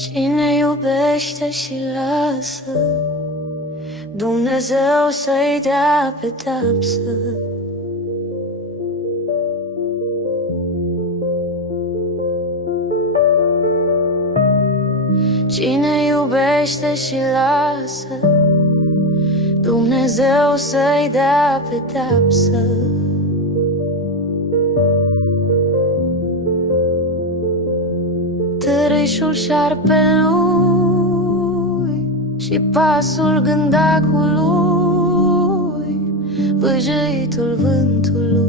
Cine iubește și lasă, Dumnezeu să-i dea pedeapsă. Cine iubește și lasă, Dumnezeu să-i dea pedeapsă. Târâșul șarpelui și pasul gândacului, vâjâitul vântului,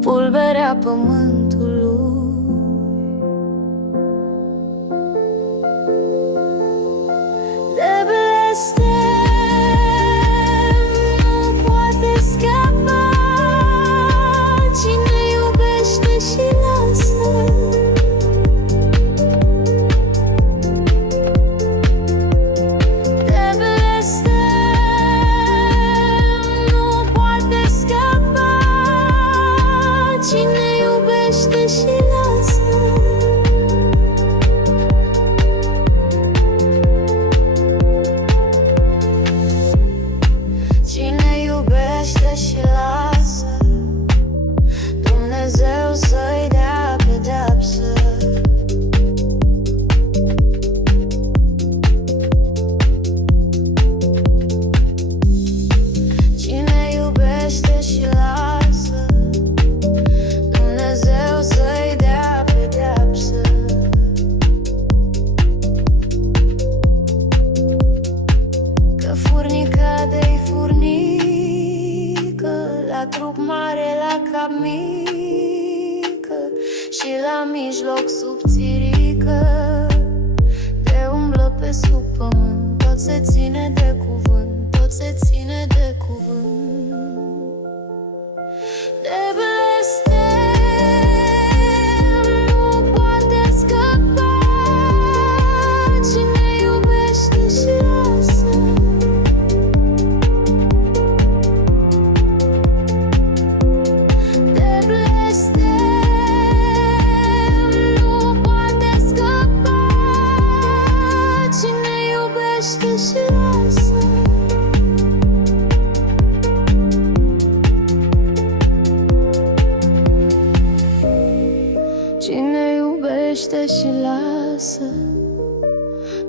pulberea pământului. De blestem nu poate scapa cine iubește și lasă. De blestem nu poate scapa cine iubește și lasă. Cine iubește și lasă, Dumnezeu să-i dea pedeapsă. Cine iubește și lasă, Dumnezeu să-i dea pedeapsă. Că furnica de-i furnică, la trup mare, la cap mică și la mijloc subțirică, de umblă pe sub pământ, tot se ține de cuvânt, tot se ține de cuvânt. De blestem nu poate scăpa cine iubește și lasă. De blestem nu poate scăpa cine iubește și lasă. Cine iubește și lasă,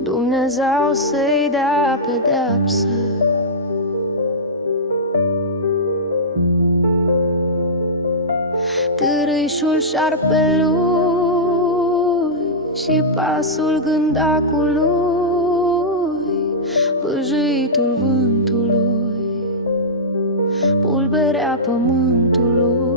Dumnezeu să-i dea pedeapsă. Târâșul șarpelui și pasul gândacului, vâjâitul vântului, pulberea pământului.